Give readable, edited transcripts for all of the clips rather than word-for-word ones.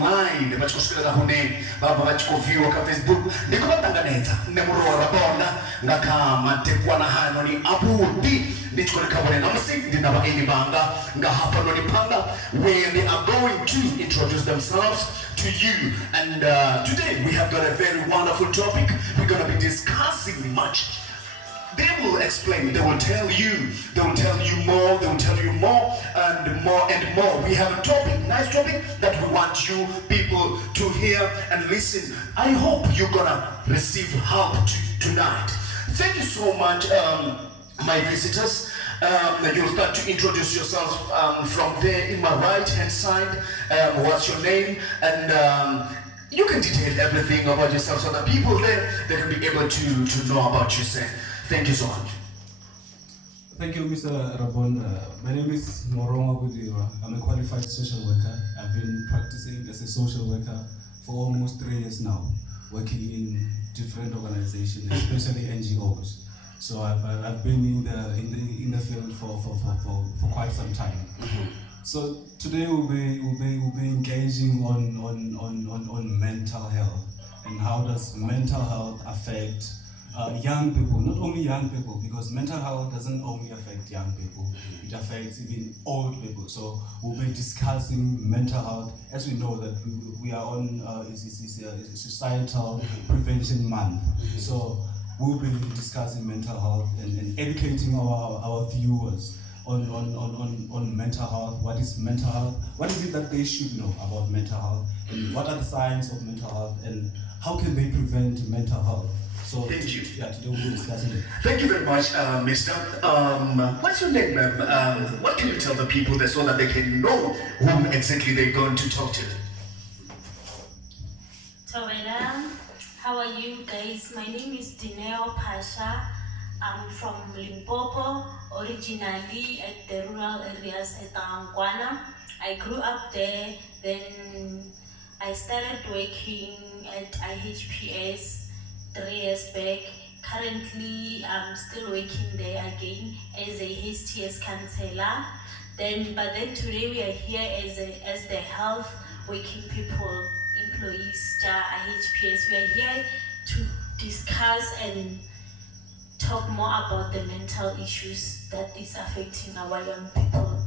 online bachikusikiliza hune baba bachikuviwa ka Facebook ndikubatanganeza nemurora bona ngakama tekwana hano ni abudi ndichikolekabone namusi ndinabageni banga ngahapa no nipanga where they are going to introduce themselves to you. And today we have got a very wonderful topic. We're going to be discussing much. They will explain, they will tell you more, they will tell you more and more and more. We have a topic, nice topic that we want you people to hear and listen. I hope you're gonna receive help tonight. Thank you so much, my visitors. You'll start to introduce yourselves from there in my right hand side. What's your name? And you can detail everything about yourself so that people there, they can be able to know about you. Thank you so much. Thank you, Mr. Rabon. My name is Moronga Budiwa. I'm a qualified social worker. I've been practicing as a social worker for almost 3 years now, working in different organizations, especially NGOs. So I've been in the field for quite some time. Mm-hmm. So today we'll be engaging on mental health and how does mental health affect young people, not only young people, because mental health doesn't only affect young people, it affects even old people. So we'll be discussing mental health, as we know that we are on Suicidal Prevention Month. So we'll be discussing mental health and educating our viewers on mental health. What is mental health? What is it that they should know about mental health? And what are the signs of mental health? And how can they prevent mental health? So thank you. Yeah, today we'll be discussing it. Thank you very much, Mister. What's your name, ma'am? What can you tell the people there so that they can know whom exactly they're going to talk to? Tawela, how are you guys? My name is Dineo Pasha. I'm from Limpopo, originally at the rural areas at Angwana. I grew up there, then I started working at IHPS 3 years back. Currently, I'm still working there again as a HTS counselor. But then today we are here as the health working people, employees, IHPS. We are here to discuss and talk more about the mental issues that is affecting our young people.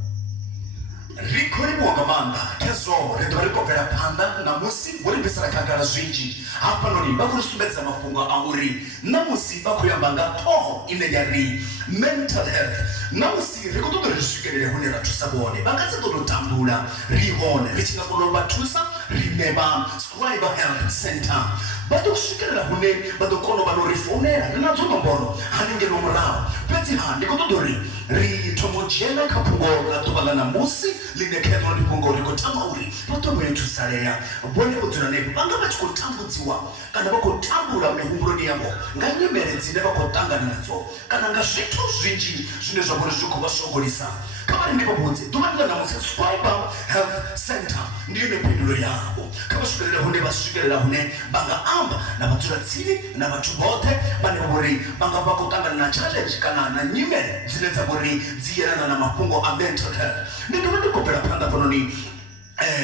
Rikhulibonga manda tezo ridwa rikopera phanda namusi uri bvisira khagala zwinji hapa noni vakurisumbedza mafhungo a uri namusi vakuyamba nga ṱhoho ine ya ri mental health namusi ri khou ṱoḓa uri ri swikelele hune ra thusa vhone vha nga si ṱoḓo tambula ri hone ri tshi nga kona u vha thusa riṋe vha Suicidal Health Center vha ḓo swikelela hune vha ḓo kona u vha no ri founela ri na dzo nomboro hanengeno murahu fhedziha ndi khou ṱoḓa uri ri thoma u dzhena kha fhungo ḽa ḓuvha ḽa namusi ḽine khaeḽo ndi fhungo ri khou tama uri vha ṱoḓe u thusalea vhone vho dzula henefho vha nga vha tshi khou tambudziwa kana vha khou tambula mihumbuloni yavho nga nyimele dzine vha khou ṱangana nadzo kana nga zwithu zwinzhi zwine zwa vha uri zwi khou vha shogolisa kha vha ri ndi vha vhudze ḓuvha ḽa namusi Suicidal Health Center ndi yone phindulo yavho kha vha swikelele hune vha swikelela hune vha nga amba na vhadzulatsini na vhathu vhoṱhe vhane vha vhori vha nga vha khou ṱangana na challenge kana na nyimele dzine dza vhori dzi yelana na mafhungo a mental health ndi dovha ndi khou bvela phanḓa fhanoni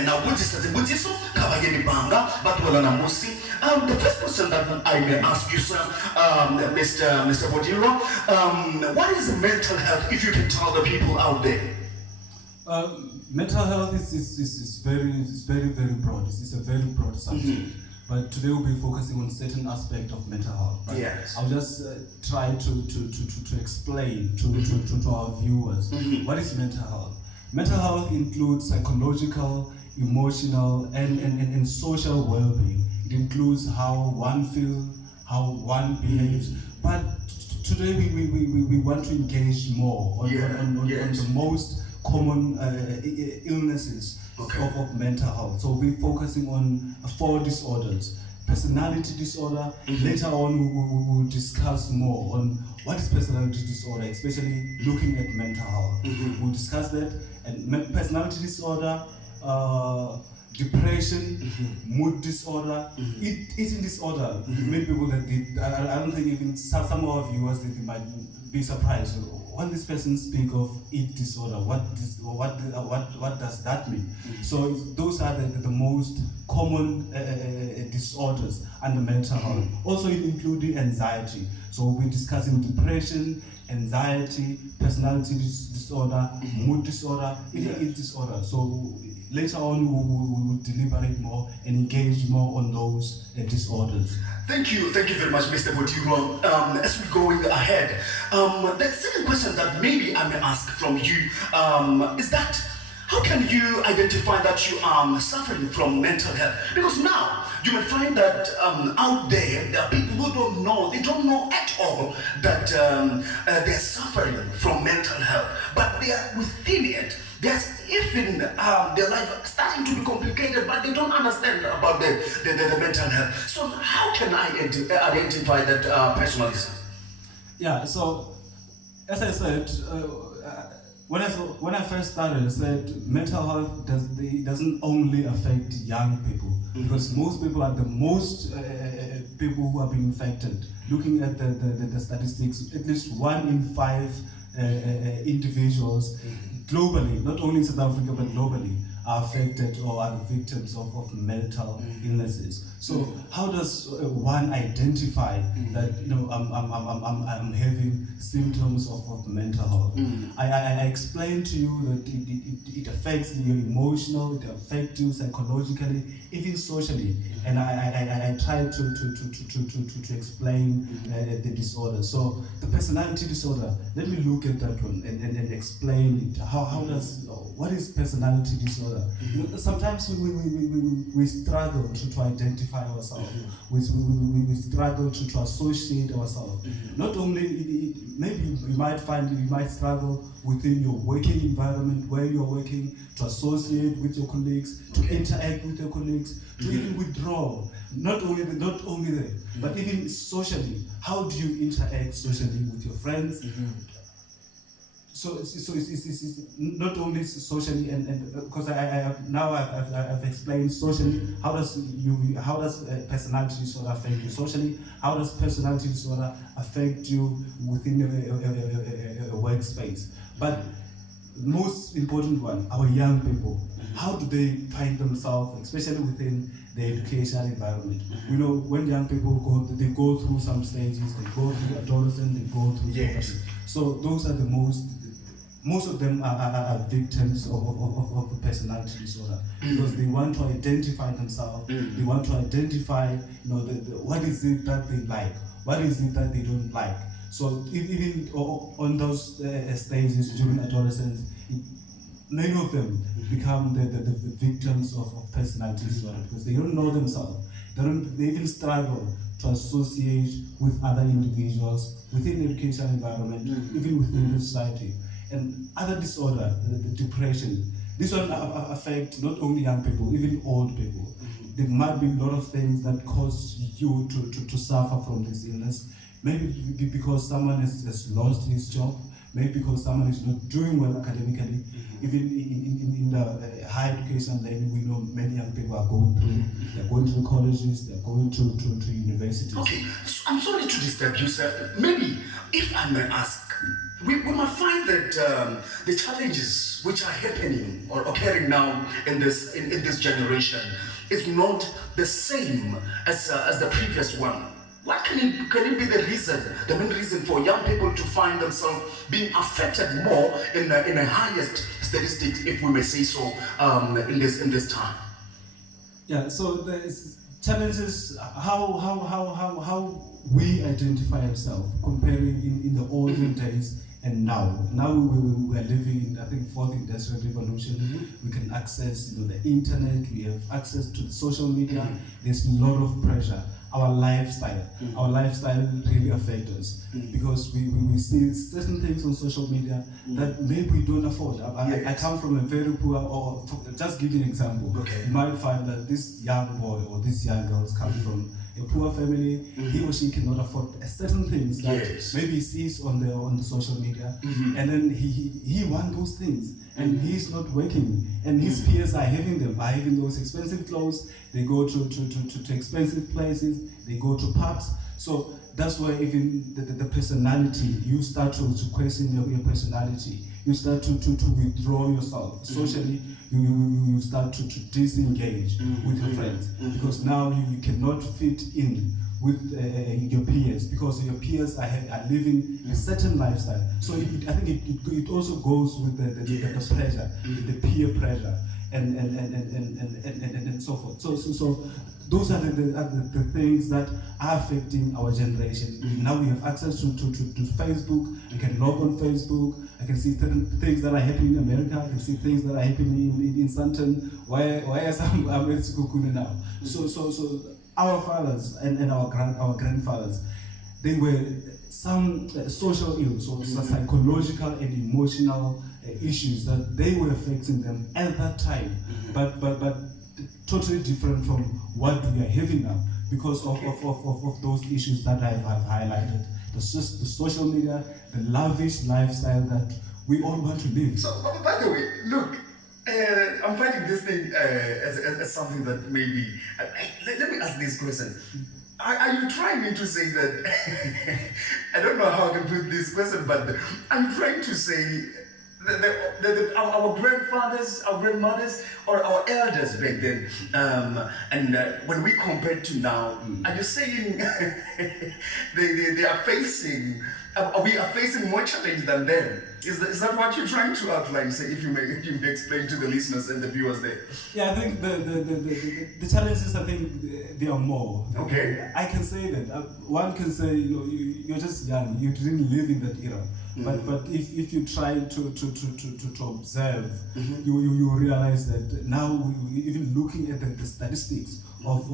na u vhudzisa dzimbudziso kha vhayeni banga vha ḓuvha ḽa namusi. The first question that I may ask you, sir, Mr. Bodiro, what is mental health, if you can tell the people out there? Mental health is very broad. It's a very broad subject. But today we'll be focusing on certain aspect of mental health. Right? Yes. I'll just try to explain to our viewers what is mental health. Mental health includes psychological, emotional, and social well-being. It includes how one feels, how one behaves. But today we want to engage more on the most common illnesses of mental health. So we're focusing on 4 disorders. Personality disorder. Later on we will discuss more on what is personality disorder, especially looking at mental health. We'll discuss that. And personality disorder, depression, mood disorder, eating disorder. Many people that I don't think even some of our viewers they might be surprised when this person speak of eat disorder. What does that mean? So those are the most common disorders under mental health. Also including anxiety. So we'll be discussing depression, anxiety, personality disorder, mood disorder, even eat disorder. So later on we will deliberate more and engage more on those disorders. Thank you very much, Mr. Bodiro. As we're going ahead, the second question that maybe I may ask from you is that how can you identify that you are suffering from mental health? Because now you may find that out there are people who don't know at all that they're suffering from mental health, but they are within it. There's even their life starting to be complicated, but they don't understand about the mental health. So how can I identify that personalism? Yeah, so as I said, when I first started, I said mental health doesn't only affect young people, because most people are the most people who have been infected. Looking at the statistics, at least 1 in 5 individuals globally, not only in South Africa but globally, are affected or are victims of mental illnesses. So how does one identify that I'm having symptoms of mental health? I explained to you that it affects your emotional, it affects you psychologically, even socially, and I tried to explain the disorder. So the personality disorder, let me look at that one and explain it. What is personality disorder? Sometimes we struggle to identify ourselves. We struggle to associate ourselves. Not only maybe you might struggle within your working environment where you're working, to associate with your colleagues, to interact with your colleagues, to even withdraw. Not only there, but even socially. How do you interact socially with your friends? So it's not only socially and because I've explained socially how does personality disorder affect you socially, how does personality disorder affect you within a workspace, but most important one, our young people, how do they find themselves, especially within the educational environment? You know, when young people go through some stages, they go through adolescence, they go through puberty. So those are the most most of them are victims of a personality disorder because they want to identify themselves. They want to identify, what is it that they like, what is it that they don't like. So even on those stages during adolescence, many of them become the victims of personality disorder because they don't know themselves. They even struggle to associate with other individuals within the educational environment, even within the society. And other disorder, the depression, this one affect not only young people, even old people. There might be a lot of things that cause you to suffer from this illness. Maybe because someone has lost his job, maybe because someone is not doing well academically. Even in the higher education level, we know many young people are going through. They're going to colleges, they're going to universities. Okay, so I'm sorry to disturb you, sir. Maybe, if I may ask, we might find that the challenges which are happening or occurring now in this generation is not the same as the previous one. What can it be the main reason for young people to find themselves being affected more in the highest statistics, if we may say so, in this time? Yeah, so there's challenges how we identify ourselves comparing in the olden days and now. Now we are living in, I think, fourth industrial revolution. We can access the internet, we have access to the social media. There's a lot of pressure. Our lifestyle really affects us because we see certain things on social media that maybe we don't afford. I come from a very poor, or just give you an example. Okay. You might find that this young boy or this young girl is coming from a poor family. He or she cannot afford certain things that maybe he sees on the social media, and then he wants those things, and he's not working, and his peers are having those expensive clothes. They go to expensive places, they go to pubs. So that's why even the personality, you start to question your personality. You start to withdraw yourself. Socially, you start to disengage with your friends because now you cannot fit in with your peers because your peers are living a certain lifestyle. So I think it also goes with the pressure, the peer pressure. And so forth. So those are the things that are affecting our generation. Now we have access to Facebook. I can log on Facebook. I can see certain things that are happening in America. I can see things that are happening in Santon. Whereas I'm at Sukukune now. So our fathers and our grandfathers, they were some social ills, or psychological and emotional issues that they were affecting them at that time, but totally different from what we are having now because of those issues that I have highlighted. The social media, the lavish lifestyle that we all want to live. So, by the way, look, I'm finding this thing as something that maybe. Let me ask this question. Are you trying me to say that? I don't know how to put this question, but I'm trying to say our grandfathers, our grandmothers, or our elders back then, and when we compare to now, are you saying they are facing? We are facing more challenge than them. Is that what you're trying to outline? Say, if you may explain to the listeners and the viewers there. Yeah, I think the challenges, I think there are more. Okay. I can say that one can say, you're just young, you didn't live in that era. But if you try to observe, you realize that now even looking at the statistics of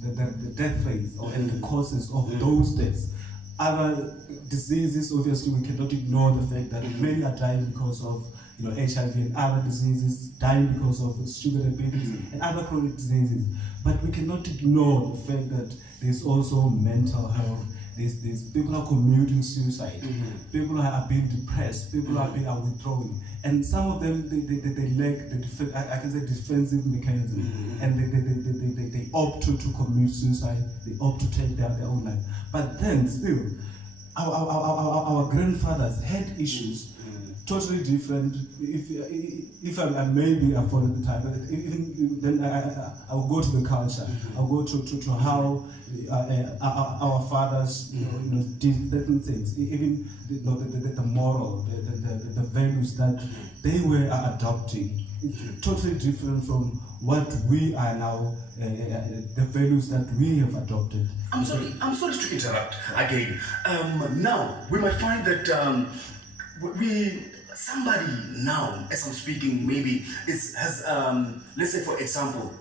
the death rates and the causes of those deaths. Other diseases, obviously, we cannot ignore the fact that many are dying because of HIV and other diseases, dying because of sugar diabetes and other chronic diseases. But we cannot ignore the fact that there's also mental health. There's people are committing suicide. People are being depressed. People are withdrawing, and some of them they lack I can say defensive mechanism, and they opt to commit suicide. They opt to take their own life. But then still, our grandfathers had issues totally different. If I maybe afford the time, but even then I'll go to the culture. I'll go to how our fathers, did certain things. Even the moral, the values that they were adopting. It's totally different from what we are now, the values that we have adopted. I'm sorry to interrupt again. Now we might find that somebody now, as I'm speaking, maybe has let's say for example,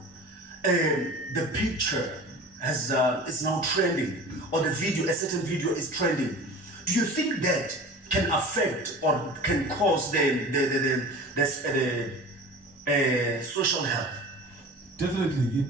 the picture is now trending, or the video, a certain video is trending. Do you think that can affect or can cause the social health? Definitely,